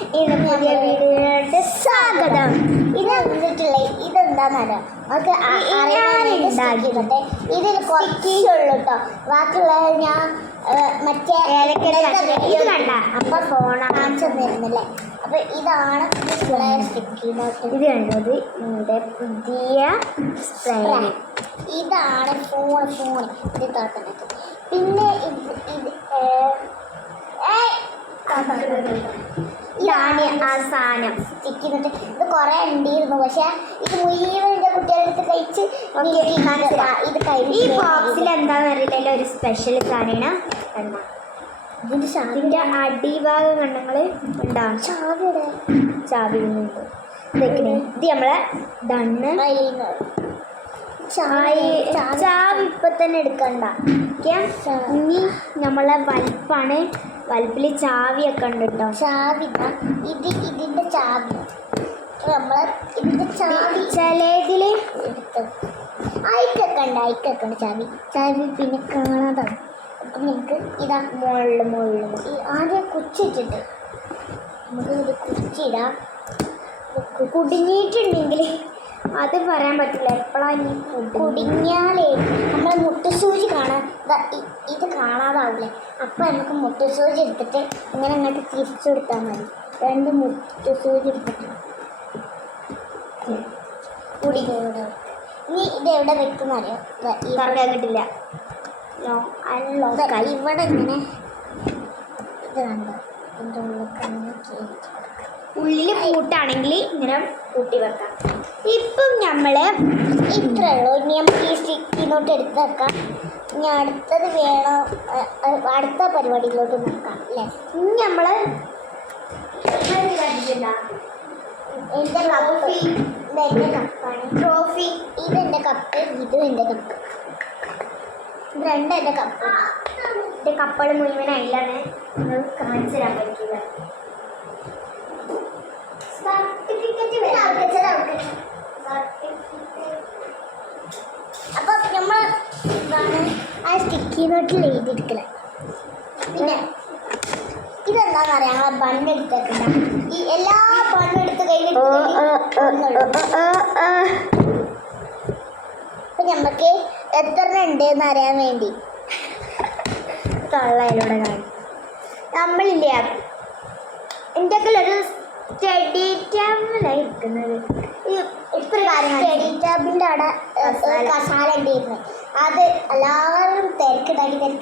ഇത് പുതിയ വീഡിയോയിലോട്ട് സ്വാഗതം. ഇത് വന്നിട്ടുള്ള ഇതെന്താന്നറിയാം നമുക്ക് അറിയാറുണ്ടാക്കിയിട്ട് ഇതിൽ കുറച്ചുള്ളൂ കേട്ടോ. ബാക്കിയുള്ളത് ഞാൻ മറ്റേ ഇത് കണ്ട അപ്പൊ ഫോൺ കാണിച്ചു തന്നിരുന്നില്ലേ. അപ്പൊ ഇതാണ് സ്റ്റിക്കി നോട്ട്. ഇത് കണ്ടത് ഇവിടെ പുതിയ സ്പ്രേ. ഇതാണ് ഫോൺ ഇത് തോട്ടുന്നത്. പിന്നെ ഇതാണ് ആ സാധനം സ്റ്റിക്കി നോട്ട്. ഇത് കുറെ ഉണ്ടായിരുന്നു, പക്ഷെ ഇത് മുഴുവൻ എൻ്റെ കുട്ടികളെടുത്ത് കഴിച്ച് ഇത് കഴിഞ്ഞു. ഈ ബോക്സിൽ എന്താണെന്ന് അറിയില്ലല്ലോ, ഒരു സ്പെഷ്യൽ സാധനമാണ്. കണ്ട ഇതിൻ്റെ അടിഭാഗം കണ്ടങ്ങൾ ഉണ്ടാവും. ചാവി ഉണ്ട്. ഇത് നമ്മളെ ദണ്ണ് ചാവി ഇപ്പം തന്നെ എടുക്കണ്ട. ഇനി നമ്മളെ വലുപ്പാണ്. വലുപ്പിൽ ചാവിയൊക്കെ ഉണ്ട് കേട്ടോ. ചാവി ഇതിൻ്റെ ചാവി നമ്മളെ ഇതിൻ്റെ ചാവി ചിലതിൽ എടുത്ത് അയക്കൊക്കെ ഉണ്ട് ചാവി പിന്നെ കാണാതാണ്. അപ്പം നമുക്ക് ഇതാ മുകളിൽ ആദ്യം കുച്ചിട്ടിട്ട് നമുക്ക് ഇത് കുച്ചിടാം. കുടുങ്ങിയിട്ടുണ്ടെങ്കിൽ അത് പറയാൻ പറ്റില്ല എപ്പോഴാണ്. കുടുങ്ങിയാലേ നമ്മൾ മുട്ടുസൂചി കാണാൻ ഇത് കാണാതാവില്ലേ. അപ്പം നമുക്ക് മുട്ടുസൂചി എടുത്തിട്ട് ഇങ്ങനെ അങ്ങോട്ട് തിരിച്ചു കൊടുത്താൽ മതി. രണ്ട് മുട്ടുസൂചി എടുത്തിട്ട് കുടുങ്ങിയോടെ ഇനി ഇതെവിടെ വെക്കുന്ന അറിയാം. കിട്ടില്ല. ഇവിടെ ഇങ്ങനെ ഇത് കണ്ടോ, ഇതിൻ്റെ ഉള്ളിൽ പൂട്ടാണെങ്കിൽ ഇങ്ങനെ കൂട്ടി വെക്കാം. ഇപ്പം നമ്മൾ ഇത്രയേ ഉള്ളൂ. ഇനി നമുക്ക് ഈ സ്റ്റിക്കി നോട്ട് എടുത്ത് വെക്കാം. ഇനി അടുത്തത് വേണോ, അടുത്ത പരിപാടിയിലോട്ട് നോക്കാം അല്ലേ. ഇനി നമ്മൾ എൻ്റെ കപ്പ് ഇതെൻ്റെ കപ്പാണ്. ട്രോഫി ഇതെൻ്റെ കപ്പ്, ഇതും എൻ്റെ കപ്പ്. ഇത് രണ്ടും എൻ്റെ കപ്പ്. എൻ്റെ കപ്പകൾ മുഴുവൻ അതിലാണ്. നിങ്ങൾ കാണിച്ചു തരാൻ പറ്റില്ല. അപ്പൊ നമ്മൾ ആ സ്റ്റിക്കി നോട്ടിൽ എഴുതിയെടുക്കല. പിന്നെ ഇതെന്താന്ന് പറയാ, ഞങ്ങളെ ബണ്ണെടുത്തേക്കില്ല. ഈ എല്ലാ ബണ്ണെടുത്ത് കഴിഞ്ഞിട്ട് അപ്പൊ ഞമ്മക്ക് എത്ര ഉണ്ടെന്ന് അറിയാൻ വേണ്ടി തള്ളയിലൂടെ കാണും. നമ്മളില്ലേ എൻ്റെ ഒരു സ്റ്റഡി ടേബിളാണ് ഇരിക്കുന്നത്. ഇത്ര കാര്യം സ്റ്റഡി ടേബിളിൻ്റെ അവിടെ കസാല ഉണ്ടായിരുന്നു. അത് എല്ലാവരും തിരക്കുണ്ടാക്കി കേട്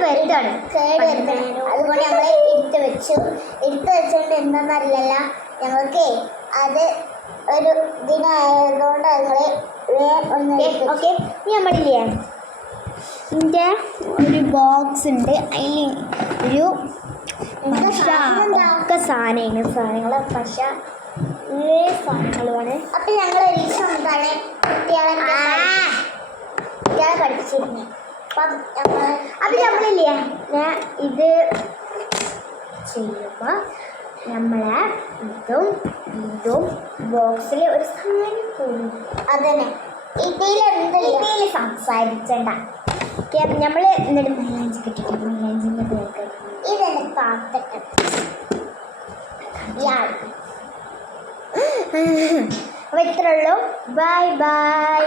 വരുന്നതാണ്. അതുകൊണ്ട് ഞങ്ങൾ എടുത്ത് വെച്ചുകൊണ്ട് എന്താണെന്നറിയില്ല. ഞങ്ങൾക്ക് അത് ഒരു ഇതിനായതുകൊണ്ട് ഞങ്ങൾ ഓക്കെ. നമ്മളില്ലേ ഇതിൻ്റെ ഒരു ബോക്സ് ഉണ്ട്. അതിൽ ഒരു ഒക്കെ സാധനങ്ങൾ പക്ഷെ സാധനങ്ങളുമാണ്. അപ്പം ഞങ്ങൾ ഒരു ദിവസം എന്താണ് കുട്ടികളെ പഠിപ്പിച്ചിരുന്നത്. അപ്പം നമ്മളില്ലേ ഇത് ചെയ്യുമ്പോൾ നമ്മളെ ഇതും ബോക്സിൽ ഒരു സാധനം കൂടും. അതന്നെ ഇതിൽ സംസാരിച്ചണ്ട. നമ്മൾ എന്നിട്ട് മൈലാഞ്ചി കിട്ടിയിട്ട് മൈലാഞ്ചിൻ്റെ പേർക്ക് ഇതെന്നെ പാത്തൊക്കെ അപ്പോൾ ഇത്രയുള്ളൂ. Bye by.